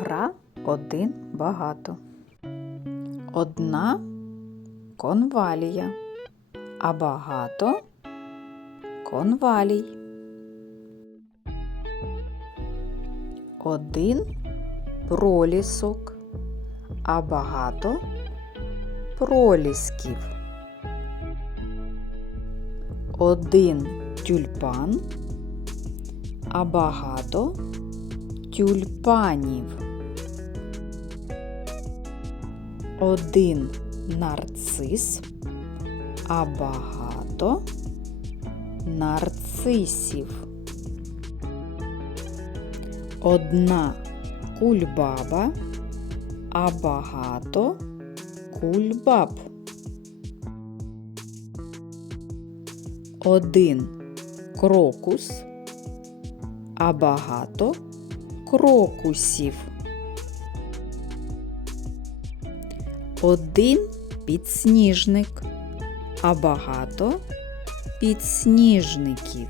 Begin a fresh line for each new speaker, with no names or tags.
Гра один багато. Одна конвалія, а багато конвалій. Один пролісок, а багато пролісків. Один тюльпан, а багато тюльпанів. Один нарцис, а багато нарцисів. Одна кульбаба, а багато кульбаб. Один крокус, а багато крокусів. Один підсніжник, а багато підсніжників.